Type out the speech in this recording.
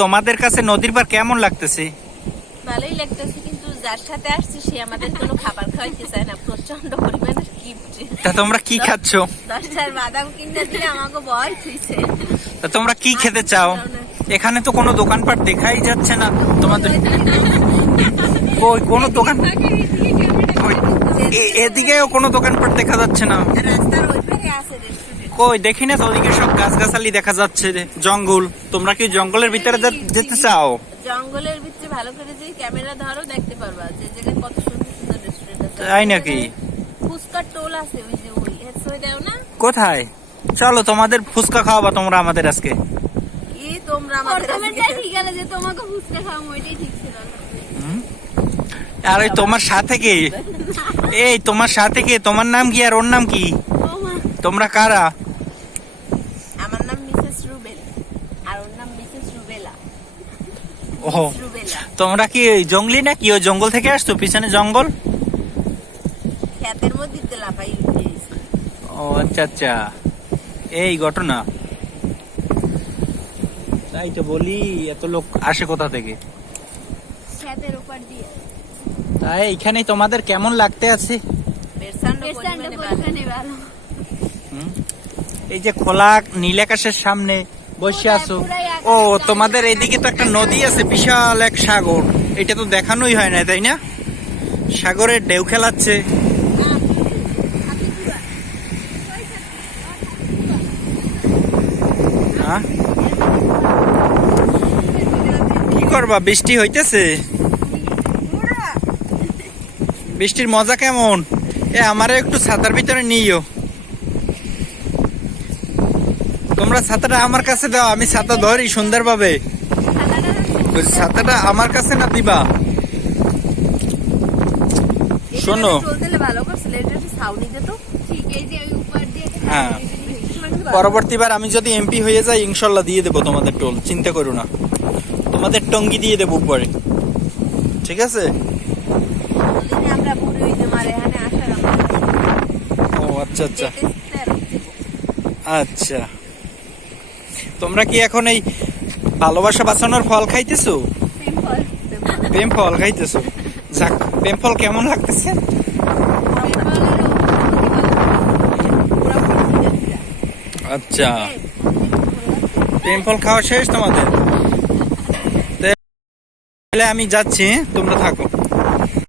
তোমাদের কাছে নদীর পার কেমন লাগতেছে? ভালোই লাগতেছে কিন্তু যার সাথে আসছি সে আমাদের কোনো খাবার খাওয়াইতে চায় না প্রচণ্ড পরিমাণে তা তোমরা কি খাচ্ছ? বাদাম কিনে দিলে আমাকে ভয় থুইছে তা তোমরা কি খেতে চাও? এখানে তো কোনো দোকানপাট দেখাই যাচ্ছে না তোমাদের কই কোনো দোকান এদিকেও কোনো দোকানপাট দেখা যাচ্ছে না। কই? দেখি না ওদিকে সব গাছগাছালি দেখা যাচ্ছে যে, জঙ্গল। তোমরা কি জঙ্গলের ভিতরে যেতে চাও? জঙ্গলের ভিতরে ভালো করে যে ক্যামেরা ধরো দেখতে পারবা যে জায়গায় কত সুন্দর সুন্দর রেস্টুরেন্ট আছে। তাই নাকি? ফুচকার টোল আছে ওই যে ওই হেডসই দাও না? কোথায়? চলো তোমাদের ফুচকা খাওয়াবা তোমরা আমাদের আজকে। কি তোমরা আমাদের প্রথমেরটা ঠিক গেল যে তোমাকে ফুচকা খাওয়া ওইটাই ঠিক ছিল। আর ওই তোমার সাথে কে? এই তোমার সাথে কে? তোমার নাম কি আর ওর নাম কি? তোমরা কারা আমার নাম মিসেস রুবেল আর ওর নাম মিসেস রুবেলা ও তোমরা কি জঙ্গলি না কি ওই জঙ্গল থেকে আসছো? পিছনে জঙ্গল। ও আচ্ছা আচ্ছা। এই ঘটনা। তাই তো বলি এত লোক আসে কোথা থেকে? খেতের উপর দিয়ে। তাই এখানে তোমাদের কেমন লাগতে আছে? হুম? এই যে খোলা নীল আকাশের সামনে বসে আছো। ও, তোমাদের এইদিকে তো একটা নদী আছে, বিশাল এক সাগর। এটা তো দেখানোই হয় না, তাই না? সাগরের ঢেউ খেলাচ্ছে। হ্যাঁ? কি করবা? বৃষ্টি হইতেছে? বৃষ্টির মজা কেমন? এ, আমারে একটু ছাতার ভিতরে নিও তোমরা ছাতাটা আমার কাছে দাও আমি ছাতা ধরি সুন্দরভাবে। ছাতাটা আমার কাছে না দিবা? শোনো। হ্যাঁ। পরবর্তীবার আমি যদি এমপি হয়ে যাই ইনশাল্লাহ দিয়ে দেবো তোমাদের টোল চিন্তা করো না। তোমাদের টঙ্গি দিয়ে দেবো উপরে। ঠিক আছে? ও আচ্ছা আচ্ছা। আচ্ছা। তোমরা কি এখন এই ভালোবাসা বাঁচানোর ফল খাইতেছো? প্রেম ফল খাইতেছো। যাক প্রেম ফল কেমন লাগতেছে? আচ্ছা। প্রেম ফল খাওয়া শেষ তোমাদের? তাহলে আমি যাচ্ছি তোমরা থাকো।